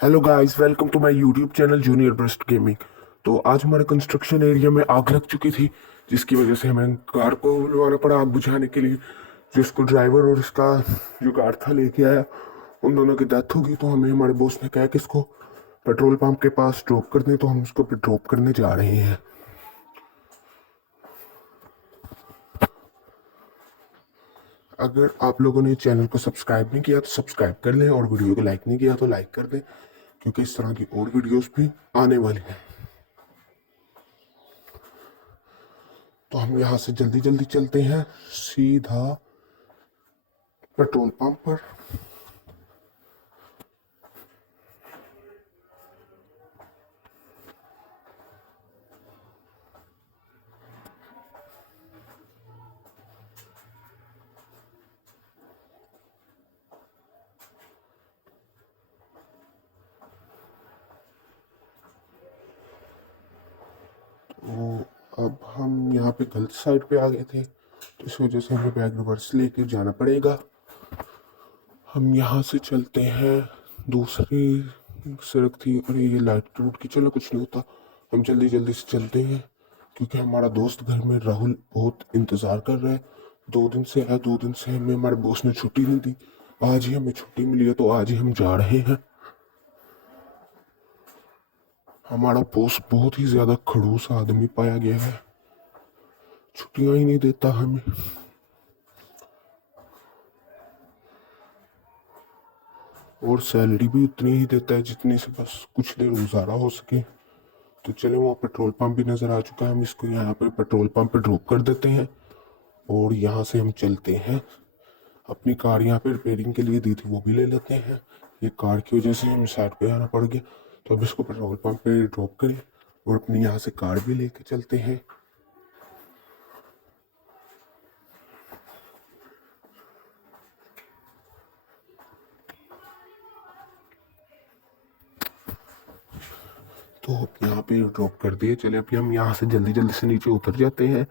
Hello guys, welcome to my YouTube channel junior breast gaming. तो आज हमारे construction area में आग लग चुकी थी, जिसकी वजह से हमें कार को बुलवाना पड़ा आग बुझाने के लिए। जिसको ड्राइवर और इसका जो कार था लेके आया, उन दोनों की डेथ हो गई। तो हमें हमारे बॉस ने कहा कि इसको पेट्रोल पंप के पास ड्रॉप कर दें, तो हम उसको ड्रॉप करने जा रहे हैं। अगर आप लोगों ने चैनल को सब्सक्राइब नहीं किया तो सब्सक्राइब कर लें, और वीडियो को लाइक नहीं किया तो लाइक कर दें, क्योंकि इस तरह की और वीडियोस भी आने वाली हैं। तो हम यहाँ से जल्दी जल्दी चलते हैं सीधा पेट्रोल पंप पर। तो अब हम यहाँ पे गलत साइड पे आ गए थे, तो इस वजह से हमें बैग रिवर्स लेके जाना पड़ेगा। हम यहाँ से चलते हैं, दूसरी सड़क थी। अरे ये लाइट टूट की, चलो कुछ नहीं होता। हम जल्दी जल्दी से चलते हैं, क्योंकि हमारा दोस्त घर में राहुल बहुत इंतज़ार कर रहा है। 2 दिन से है, 2 दिन से हमें हमारे बॉस ने छुट्टी नहीं दी। आज ही हमें छुट्टी मिली है, तो आज ही हम जा रहे हैं। हमारा बॉस बहुत ही ज़्यादा खड़ूस आदमी पाया गया है, छुट्टियां ही नहीं देता हमें। और सैलरी भी उतनी ही देता है जितनी से बस कुछ देर गुजारा हो सके। तो चले, वहाँ पेट्रोल पंप भी नज़र आ चुका है, हम इसको यहाँ पे पेट्रोल पंप पे ड्रॉप कर देते हैं। और यहाँ से हम चलते हैं, अपनी कार यहाँ पे रिपेयरिंग के लिए दी थी वो भी ले लेते हैं। ये कार की वजह से हमें साइड पे आना पड़ गया, तो अब इसको पेट्रोल पंप पे ड्रॉप करें और अपनी यहाँ से कार भी लेके चलते हैं। तो यहाँ पे ड्रॉप कर दिए। चले अभी हम यहाँ से जल्दी जल्दी से नीचे उतर जाते हैं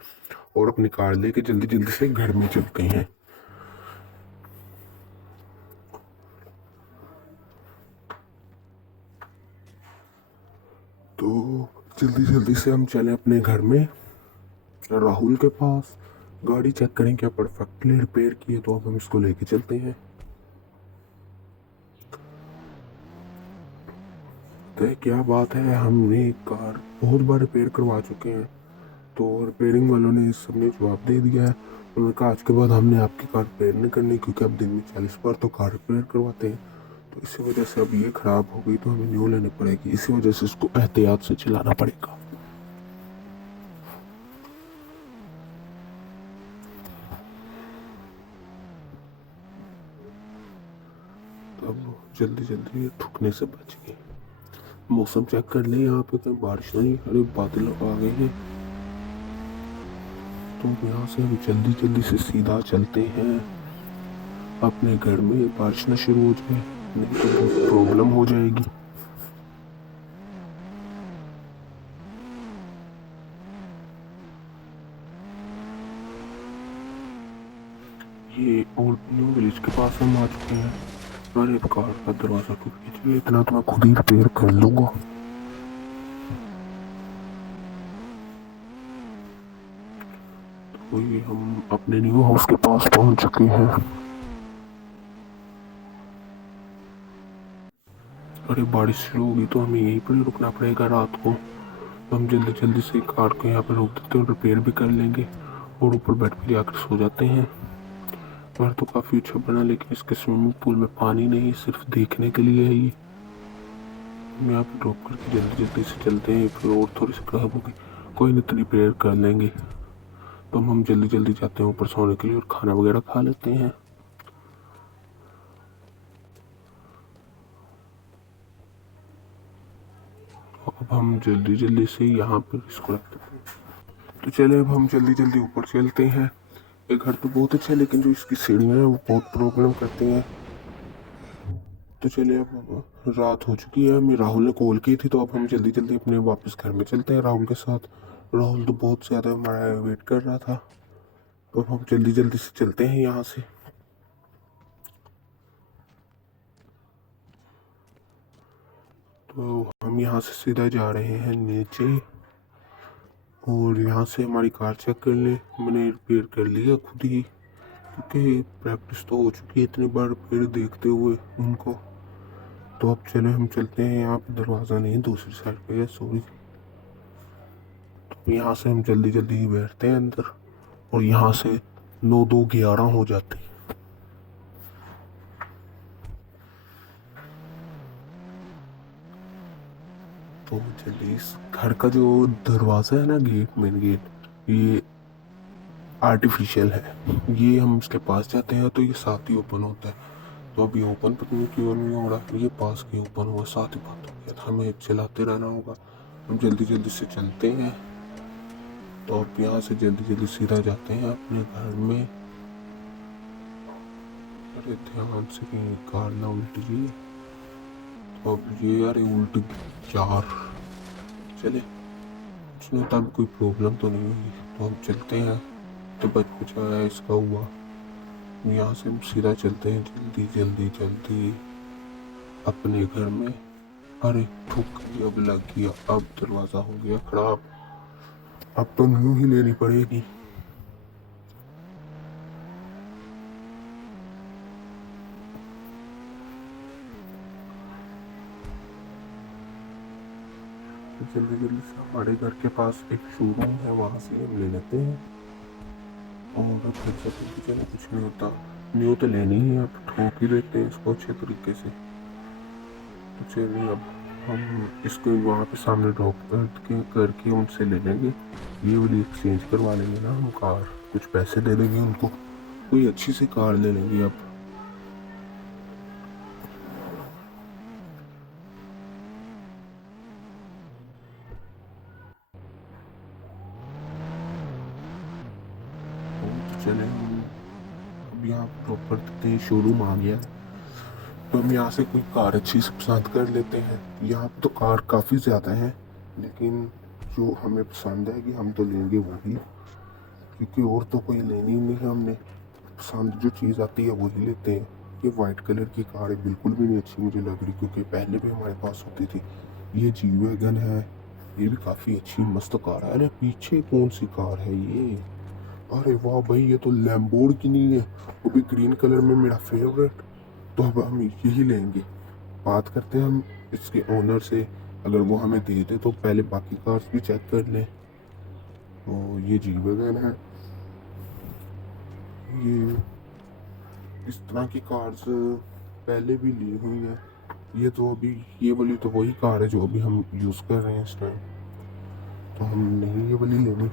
और अपनी कार लेके जल्दी जल्दी से घर में चलते हैं। तो जल्दी जल्दी से हम चले अपने घर में, राहुल के पास। गाड़ी चेक करें क्या परफेक्टली रिपेयर की है, तो अब हम इसको लेके चलते हैं। तो क्या बात है, हमने कार बहुत बार रिपेयर करवा चुके हैं। तो रिपेयरिंग वालों ने इस सब में जवाब दे दिया है। उन्होंने कहा आज के बाद हमने आपकी कार रिपेयर नहीं करनी, क्योंकि अब दिन में 40 बार तो कार रिपेयर करवाते हैं। तो इसी वजह से अब ये ख़राब हो गई, तो हमें न्यू लेनी पड़ेगी। इसी वजह से इसको एहतियात से चलाना पड़ेगा। तो अब जल्दी जल्दी ठुकने से बच गए। मौसम चेक कर ले, यहाँ पे कहीं बारिश नहीं, अरे बादल आ गए हैं। तो यहाँ से हम जल्दी जल्दी से सीधा चलते हैं अपने घर में। बारिश ना शुरू हो जाए, नहीं तो बहुत प्रॉब्लम हो जाएगी। ये ओल्ड न्यू विलेज के पास हम आ चुके हैं। अरे कार का दरवाजा टूट गया, चलिए इतना तो मैं खुद ही रिपेयर कर लूंगा। तो ये हम अपने न्यू हाउस के पास पहुंच चुके हैं। अरे बारिश शुरू होगी, तो हमें यहीं पर ही रुकना पड़ेगा रात को। तो हम जल्दी जल्दी से कार को यहाँ पर रोक देते हैं और रिपेयर भी कर लेंगे, और ऊपर बेड पर जाकर सो जाते हैं। घर तो काफ़ी अच्छा बना, लेकिन इसके स्विमिंग पूल में पानी नहीं, सिर्फ देखने के लिए है ये। हम यहाँ पे ड्रॉप करके जल्दी जल्दी से चलते हैं, फिर और थोड़ी सी खराब होगी, कोई नहीं तो रिपेयर कर लेंगे। तो हम जल्दी जल्दी जाते हैं ऊपर सोने के लिए और खाना वगैरह खा लेते हैं। अब हम जल्दी जल्दी से यहाँ पर इसको रखते हैं। तो चले, अब हम जल्दी जल्दी ऊपर चलते हैं। ये घर तो बहुत अच्छा है, लेकिन जो इसकी सीढ़ियाँ हैं वो बहुत प्रॉब्लम करती हैं। तो चलिए, अब रात हो चुकी है, हमें राहुल ने कॉल की थी, तो अब हम जल्दी जल्दी अपने वापस घर में चलते हैं राहुल के साथ। राहुल तो बहुत ज़्यादा हमारा वेट कर रहा था, तो अब हम जल्दी जल्दी से चलते हैं यहाँ से। तो हम यहाँ से सीधा जा रहे हैं नीचे, और यहाँ से हमारी कार चेक कर ले। मैंने रिपेयर कर लिया खुद ही, क्योंकि प्रैक्टिस तो हो चुकी है इतनी बार पेड़ देखते हुए उनको। तो अब चले, हम चलते हैं। यहाँ पे दरवाज़ा नहीं है, दूसरी साइड पे है, सॉरी। तो यहाँ से हम जल्दी जल्दी ही बैठते हैं अंदर, और यहाँ से 9 2 11 हो जाते हैं। तो चलिए, इस घर का जो दरवाज़ा है ना, गेट, मेन गेट, ये आर्टिफिशियल है। ये हम इसके पास जाते हैं तो ये साथ ही ओपन होता है। तो अभी ओपन पता नहीं क्यों नहीं हो रहा, ये पास के ओपन हुआ, साथ ही बंद हो गया। हमें चलाते रहना होगा। हम जल्दी जल्दी से चलते हैं। तो अब यहाँ से जल्दी जल्दी सीधा जाते हैं अपने घर में। अरे ध्यान से कहीं कार ना उल्टी जी। तो अब ये, अरे उल्ट यार, चले, कुछ नहीं होता, कोई प्रॉब्लम तो नहीं हुई। तो हम चलते हैं। तो बचा इसका हुआ। यहाँ से हम सीधा चलते हैं जल्दी जल्दी जल्दी अपने घर में। अरे ठुक, अब लग गया, अब दरवाज़ा हो गया खराब। अब तो न्यू ही लेनी पड़ेगी। तो जल्दी जल्दी से हमारे घर के पास एक शोरूम है, वहाँ से हम ले लेते हैं। और फिर से चलो, कुछ नहीं होता, न्यू तो लेनी ही है, अब ठोक ही देते हैं इसको अच्छे तरीके से। तो चलिए, अब हम इसको वहाँ पे सामने ड्रॉप करके उनसे ले लेंगे। ये वाली एक्सचेंज करवा लेंगे ना हम कार, कुछ पैसे दे देंगे उनको, कोई अच्छी सी कार ले लेंगे अब। तो चले, हम अब यहाँ प्रॉपर देते हैं, शोरूम आ गया। तो हम यहाँ से कोई कार अच्छी से पसंद कर लेते हैं। यहाँ पे तो कार काफ़ी ज़्यादा है, लेकिन जो हमें पसंद है कि हम तो लेंगे वही, क्योंकि और तो कोई लेनी नहीं है हमने। पसंद जो चीज़ आती है वही लेते हैं। ये वाइट कलर की कार है, बिल्कुल भी नहीं अच्छी मुझे लग रही, क्योंकि पहले भी हमारे पास होती थी। ये जी वैगन है, ये भी काफ़ी अच्छी मस्त कार है। अरे पीछे कौन सी कार है ये? अरे वाह भाई, ये तो लैम्बोर्गिनी है, वो भी ग्रीन कलर में, मेरा फेवरेट। तो अब हम यही लेंगे। बात करते हैं हम इसके ओनर से, अगर वो हमें दे दे तो पहले बाकी कार्स भी चेक कर लें। तो ये जी वैगन है, ये इस तरह की कार्स पहले भी ली हुई हैं। ये तो अभी, ये वाली तो वही कार है जो अभी हम यूज़ कर रहे हैं इस टाइम। तो हम नहीं ये वाली लेनी,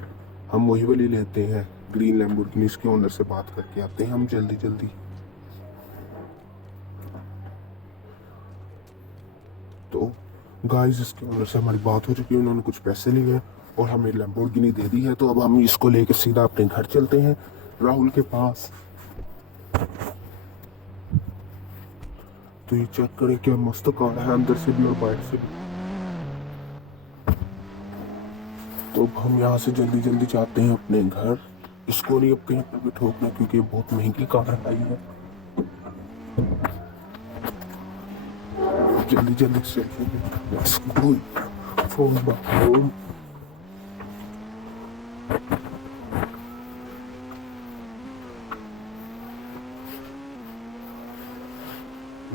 हम वही वाली लेते हैं, ग्रीन लैम्बोर्गिनी। इसके ओनर से बात करके आते हैं हम जल्दी जल्दी। तो गाइस, इसके ओनर से हमारी बात हो चुकी है, उन्होंने कुछ पैसे लिए हैं और हमें लैम्बोर्गिनी दे दी है। तो अब हम इसको लेकर सीधा अपने घर चलते हैं, राहुल के पास। तो ये चेक करें, क्या मस्त कार है, अंदर से भी और बाहर से भी। तो अब हम यहाँ से जल्दी जल्दी जाते हैं अपने घर। इसको नहीं अब कहीं पर भी ठोकना, क्योंकि बहुत महंगी कार आई है। जल्दी जल्दी से let's go from back home.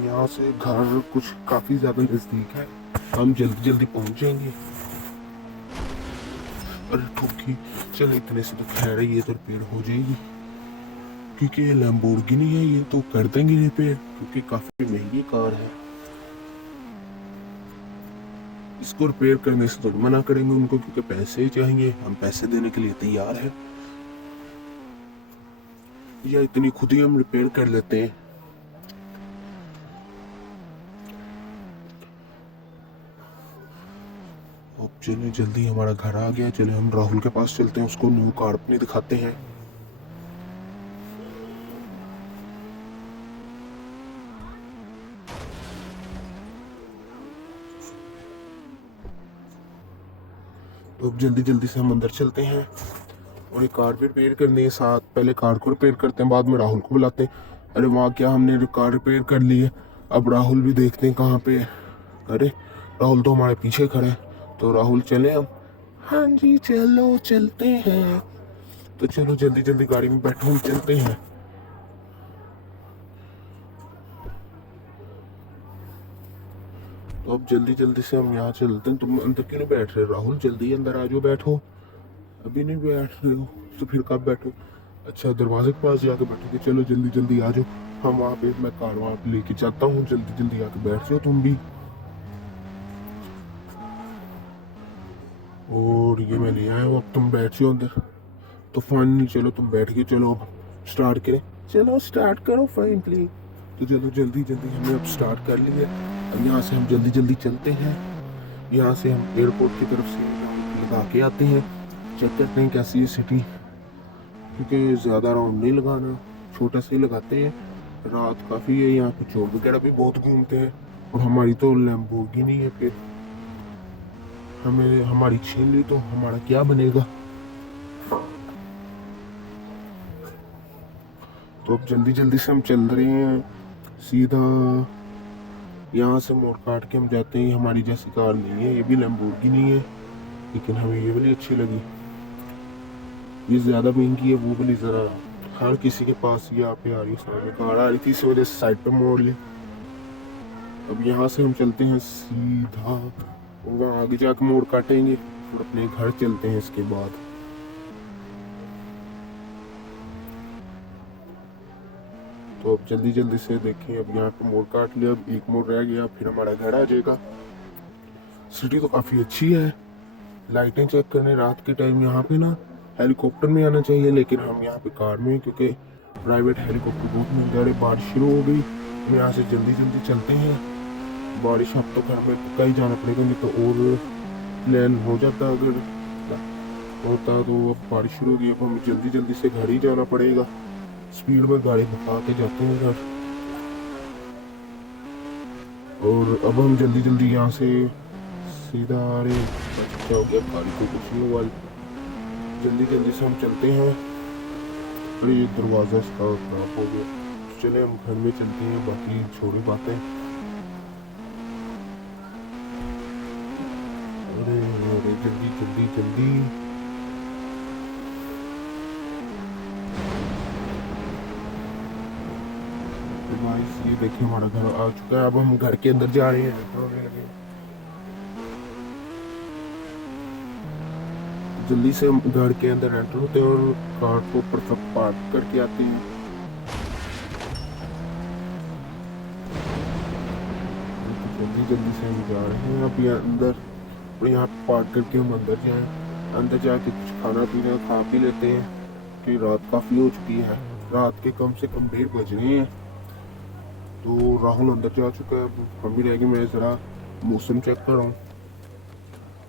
यहाँ से घर कुछ काफी ज्यादा नजदीक है, हम जल्दी जल्दी पहुंचेंगे। अरे ठोकी, चल इतने से तो खैर है, ये तो रिपेयर हो जाएगी, क्योंकि ये लैम्बोर्गिनी है, ये तो कर देंगे रिपेयर, क्योंकि काफी महंगी कार है। इसको रिपेयर करने से तो मना करेंगे उनको, क्योंकि पैसे चाहिए, हम पैसे देने के लिए तैयार हैं। या इतनी खुद ही हम रिपेयर कर लेते हैं। अब चले, जल्दी हमारा घर आ गया, चले हम राहुल के पास चलते हैं, उसको न्यू कार अपनी दिखाते हैं। तो अब जल्दी जल्दी से हम अंदर चलते हैं, और एक कार भी रिपेयर करनी है साथ। पहले कार को रिपेयर करते हैं, बाद में राहुल को बुलाते हैं। अरे वहाँ क्या, हमने कार रिपेयर कर ली है, अब राहुल भी देखते हैं कहाँ पे है। अरे राहुल तो हमारे पीछे खड़े हैं। तो राहुल चले हम? हाँ जी चलो चलते हैं। तो चलो जल्दी जल्दी गाड़ी में बैठो, हम चलते हैं। तो अब जल्दी जल्दी से हम यहाँ चलते हैं। तुम अंदर क्यों नहीं बैठ रहे राहुल? जल्दी अंदर आ जाओ, बैठो। अभी नहीं बैठ रहे हो तो फिर कब बैठो? अच्छा दरवाजे के पास जाके बैठोगे? चलो जल्दी जल्दी आ जाओ, हम वहाँ पे मैं कार वहाँ पे लेके जाता हूँ, जल्दी जल्दी आके बैठ जाओ तुम भी। और ये मैं ले आया हूँ, अब तुम बैठ जाओ अंदर। तो फाइनली चलो तुम बैठ गए, चलो अब स्टार्ट करें। चलो स्टार्ट करो फाइनली। तो चलो जल्दी जल्दी हमने अब स्टार्ट कर लिया। अब यहाँ से हम जल्दी जल्दी चलते हैं। यहाँ से हम एयरपोर्ट की तरफ से लगा के आते हैं, चेक करते हैं कैसी है सिटी, क्योंकि ज़्यादा राउंड नहीं लगाना, छोटा से ही लगाते हैं। रात काफ़ी है, यहाँ पे चोर वगैरह भी बहुत घूमते हैं। और हमारी तो लैम्बोर्गिनी है, फिर हमें हमारी छीन ली तो हमारा क्या बनेगा। तो अब जल्दी जल्दी से हम चल रहे हैं सीधा। यहाँ से मोड़ काट के हम जाते हैं। हमारी जैसी कार नहीं है, ये भी लैम्बोर्गिनी है, लेकिन हमें ये वाली अच्छी लगी। ये ज़्यादा महंगी है, वो वाली ज़रा हर किसी के पास यहाँ पे आ रही है। सामने कार आ रही थी, इस वजह से साइड पे मोड़ लिया। अब यहाँ से हम चलते हैं सीधा, वहाँ आगे जाकर मोड़ काटेंगे, फिर अपने घर चलते हैं इसके बाद। तो अब जल्दी जल्दी से देखिए, अब यहाँ पे मोड़ काट लिया, अब एक मोड़ रह गया, फिर हमारा घर आ जाएगा। सिटी तो काफ़ी अच्छी है। लाइटें चेक करने रात के टाइम यहाँ पे ना हेलीकॉप्टर में आना चाहिए, लेकिन हम यहाँ पे कार में, क्योंकि प्राइवेट हेलीकॉप्टर बहुत मिल जा रहे। बारिश शुरू हो गई, हम यहाँ से जल्दी जल्दी चलते हैं। बारिश अब तो घर में कहीं जाना पड़ेगा, नहीं तो और प्लान हो जाता अगर होता। तो अब बारिश शुरू हो गई, अब हमें जल्दी जल्दी से घर ही जाना पड़ेगा। स्पीड में गाड़ी भगा के जाते हैं घर। और अब हम जल्दी जल्दी यहाँ से सीधा, अरे क्या हो गया, गाड़ी को कुछ नहीं हुआ। जल्दी जल्दी से हम चलते हैं। अरे ये दरवाज़ा इसका खराब हो गया। चले हम घर में चलते हैं, बाकी छोड़ी बातें। अरे अरे जल्दी जल्दी जल्दी। गाइस ये देखिए हमारा घर आ चुका है। अब हम घर के अंदर जा रहे हैं। जल्दी से हम घर के अंदर एंटर होते हैं और कार को परफेक्ट पार्क करके आते हैं। जल्दी जल्दी से हम जा रहे हैं अब यहाँ अंदर, और यहाँ पार्क करके हम अंदर जाएं। अंदर जाके कुछ खाना पीना खा पी लेते हैं, कि रात काफ़ी हो चुकी है। रात के कम से कम 1:30 बज रहे हैं। तो राहुल अंदर जा चुका है, हम भी रहेंगे। मैं ज़रा मौसम चेक कर रहा हूँ।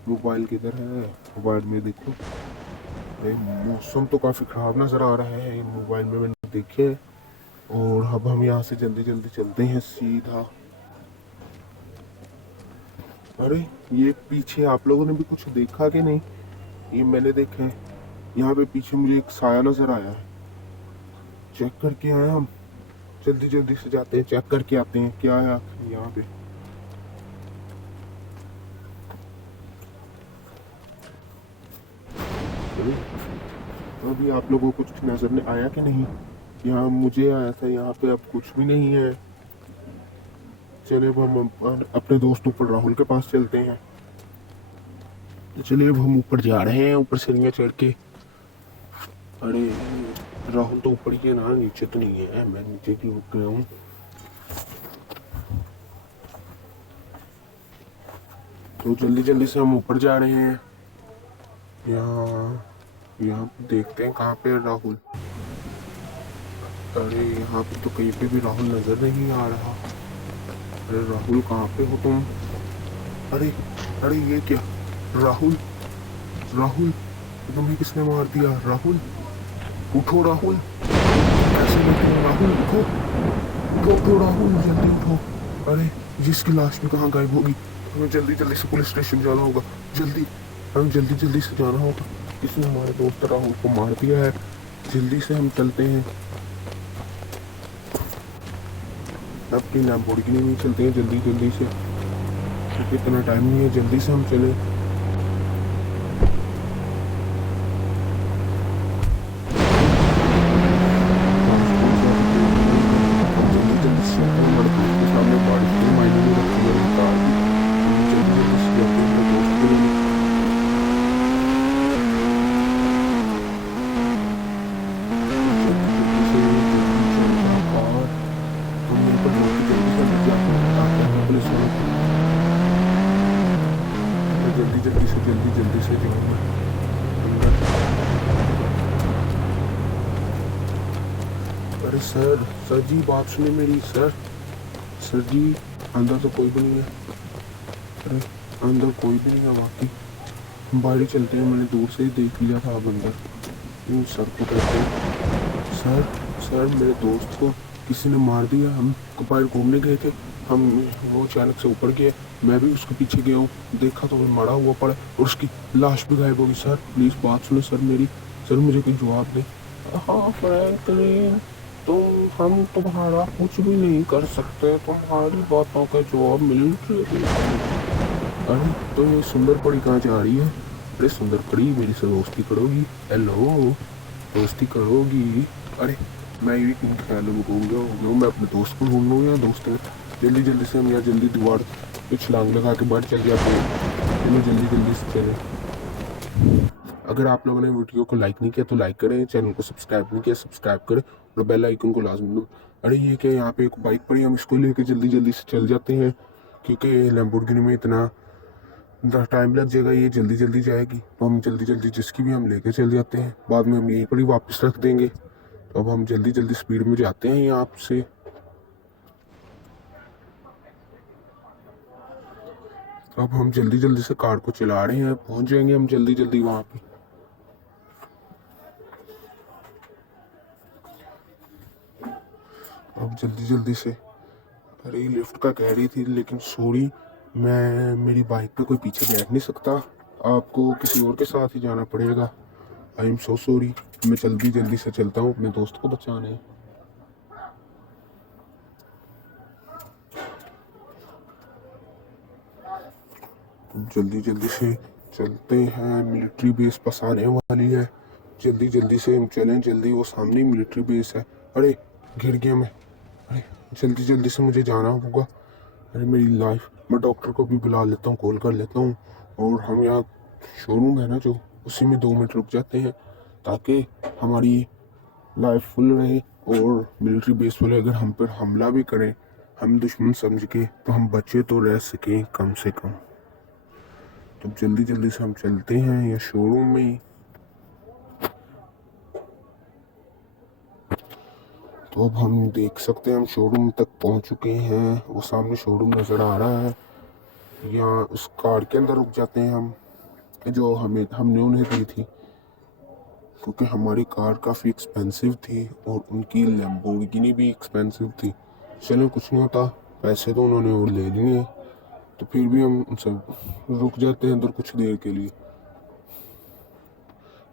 मोबाइल किधर है? मोबाइल में देखो, मौसम तो काफ़ी ख़राब नज़र आ रहा है मोबाइल में, मैंने देखे। और अब हम यहाँ से जल्दी जल्दी चलते हैं सीधा। अरे ये पीछे आप लोगों ने भी कुछ देखा कि नहीं? ये मैंने देखा है, यहाँ पे पीछे मुझे एक साया नज़र आया है। चेक करके आए हम, जल्दी जल्दी से जाते हैं, चेक करके आते हैं क्या है यहाँ पे। अभी आप लोगों को कुछ नजर आया कि नहीं? यहाँ मुझे आया था, यहाँ पे अब कुछ भी नहीं है। चलिए अब हम अपने दोस्त ऊपर राहुल के पास चलते हैं। तो चलिए अब हम ऊपर जा रहे हैं, ऊपर सीढ़ियाँ चढ़ के। अरे राहुल तो ऊपर ही है ना, नीचे तो नहीं है। मैं नीचे क्यों रुक गया हूँ? तो जल्दी जल्दी से हम ऊपर जा रहे हैं। यहाँ देखते हैं कहाँ पे है राहुल। अरे यहाँ पे तो कहीं पे भी राहुल नजर नहीं आ रहा। अरे राहुल कहाँ पे हो तुम? अरे अरे ये क्या? राहुल राहुल तुम्हें किसने मार दिया? राहुल उठो, राहुल कैसे बैठे? राहुल उठो उठो उठो, राहुल जल्दी उठो। अरे जिसकी लाश भी कहाँ गायब होगी? हमें जल्दी जल्दी से पुलिस स्टेशन जाना होगा। जल्दी हमें जल्दी जल्दी से जाना होगा। किसी हमारे दोस्त राहुल को मार दिया है। जल्दी से हम चलते हैं, अपनी लैम्बोर्गिनी में चलते हैं जल्दी जल्दी से। क्योंकि इतना टाइम नहीं है, जल्दी से हम चले। जल्दी जल्दी से चलते हैं, हमारे दोस्त के सामने बारिश के मायने नहीं रखती है कार भी। हम जल्दी जल्दी से जाते हैं अपने दोस्त के लिए। जल्दी जल्दी से जल्दी चलता कार, हम यहीं पर रोक के जल्दी से अंदर जाते हैं, बताते हैं पुलिस वालों को। मैं जल्दी जल्दी से जाऊँगा अंदर। अरे सर जी बात सुनिए मेरी। सर जी, अंदर तो कोई भी नहीं है। अरे अंदर कोई भी नहीं है वाकई। हम बाहर ही चलते हैं, मैंने दूर से ही देख लिया था अब अंदर। यूँ सर को कहते हैं, सर मेरे दोस्त को किसी ने मार दिया। हम बाहर घूमने गए थे, हम वो अचानक से ऊपर गए, मैं भी उसके पीछे गया हूँ, देखा तो वो मरा हुआ पड़ा और उसकी लाश भी गायब होगी। सर प्लीज़ बात सुनो सर मेरी। सर मुझे कोई जवाब दे। हाँ फ्रैंकलिन, हम तुम्हारा कुछ भी नहीं कर सकते, तुम्हारी बातों का जवाब मिलिट्री। अरे तो ये सुंदर पड़ी कहाँ जा रही है? अरे सुंदर पड़ी मेरी से दोस्ती करोगी? हेलो, दोस्ती करोगी? अरे मैं ये ख्याल में घूम गया, मैं अपने दोस्त को ढूंढ लूँ या दोस्त है। जल्दी से हम यहाँ जल्दी दीवार पे छलांग लगा के बाहर चल जाते हैं। चलो जल्दी से चले। अगर आप लोगों ने वीडियो को लाइक नहीं किया तो लाइक करें, चैनल को सब्सक्राइब नहीं किया सब्सक्राइब करें और बेल आइकन को लाजमी दो। अरे ये क्या, यहाँ पे एक बाइक पड़ी, हम इसको लेके जल्दी से चल जाते हैं, क्योंकि लैम्बोर्गिनी में इतना टाइम लग जाएगा, ये जल्दी जाएगी। तो हम जल्दी जिसकी भी हम लेके चल जाते हैं, बाद में हम यहीं पर ही वापस रख देंगे। तो अब हम जल्दी स्पीड में जाते हैं यहाँ से। अब हम जल्दी से कार को चला रहे हैं, पहुंच जाएंगे हम जल्दी वहाँ पे। अब जल्दी से, अरे लिफ्ट का कह रही थी, लेकिन सॉरी मैं, मेरी बाइक पे कोई पीछे बैठ नहीं सकता, आपको किसी और के साथ ही जाना पड़ेगा। I am so sorry. मैं जल्दी से चलता हूँ अपने दोस्त को बचाने। जल्दी से चलते हैं, मिलिट्री बेस पास आने वाली है। जल्दी से हम चलें, जल्दी, वो सामने ही मिलिट्री बेस है। अरे गिर गया मैं। अरे जल्दी से मुझे जाना होगा। अरे मेरी लाइफ, मैं डॉक्टर को भी बुला लेता हूँ, कॉल कर लेता हूँ, और हम यहाँ शोरूम है ना जो, उसी में 2 मिनट रुक जाते हैं, ताकि हमारी लाइफ फुल रहे। और मिलिट्री बेस वाले अगर हम पर हमला भी करें, हम दुश्मन समझ के, तो हम बचे तो रह सकें कम से कम। तो जल्दी से हम चलते हैं या शोरूम में ही। तो अब हम देख सकते हैं हम शोरूम तक पहुंच चुके हैं, वो सामने शोरूम नज़र आ रहा है। यहाँ उस कार के अंदर रुक जाते हैं हम, जो हमने उन्हें दी थी, क्योंकि हमारी कार काफ़ी एक्सपेंसिव थी और उनकी लैम्बोर्गिनी भी एक्सपेंसिव थी। चलो कुछ नहीं होता, पैसे तो उन्होंने और ले लिए, तो फिर भी हम सब रुक जाते हैं अंदर कुछ देर के लिए,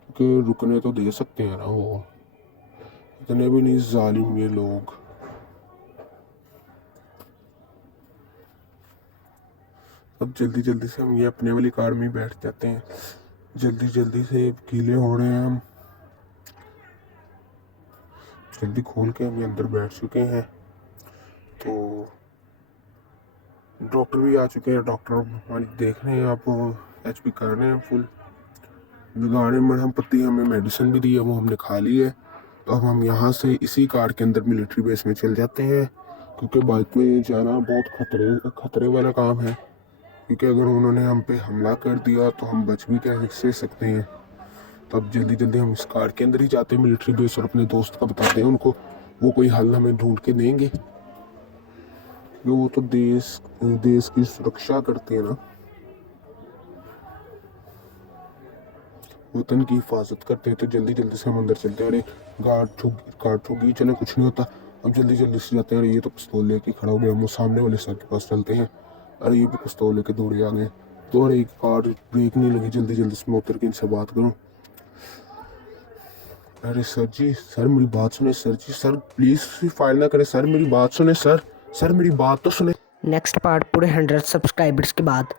क्योंकि रुकने तो दे सकते हैं ना, वो इतने भी नहीं जालिम ये लोग। अब जल्दी से हम ये अपने वाली कार में बैठ जाते हैं। जल्दी से गीले हो रहे हैं हम, जल्दी खोल के हम अंदर बैठ चुके हैं। तो डॉक्टर भी आ चुके हैं, डॉक्टर हमारी देख रहे हैं, आप HP कर रहे हैं फुल, लगाने मरहम पट्टी, हमें मेडिसिन भी दी है, वो हमने खा ली है। तो अब हम यहाँ से इसी कार के अंदर मिलिट्री बेस में चल जाते हैं, क्योंकि बाइक में जाना बहुत खतरे वाला काम है, क्योंकि अगर उन्होंने हम पे हमला कर दिया तो हम बच भी कैसे सकते हैं। तो अब जल्दी हम इस कार के अंदर ही जाते हैं मिलिट्री बेस, और अपने दोस्त का बताते हैं उनको, वो कोई हल हमें ढूंढ के देंगे, क्योंकि वो तो देश की सुरक्षा करते हैं ना, वतन की हिफाजत करते हैं। तो जल्दी से हम अंदर चलते हैं। अरे गार्ड ठोकी, चले कुछ नहीं होता। अब जल्दी से जाते हैं। अरे ये तो पिस्तौल लेके खड़ा हो गया, हम सामने वाले सर के पास चलते हैं। अरे ये भी पिस्तौल लेके दौड़े आ गए। तो अरे कार ब्रेक नहीं लगी, जल्दी से मैं उतर के इनसे बात करूँ। अरे सर जी, सर मेरी बात सुने सर जी, सर प्लीज़ फायर ना करें सर, मेरी बात सुने सर, मेरी बात तो सुने। नेक्स्ट पार्ट पूरे 100 सब्सक्राइबर्स के बाद।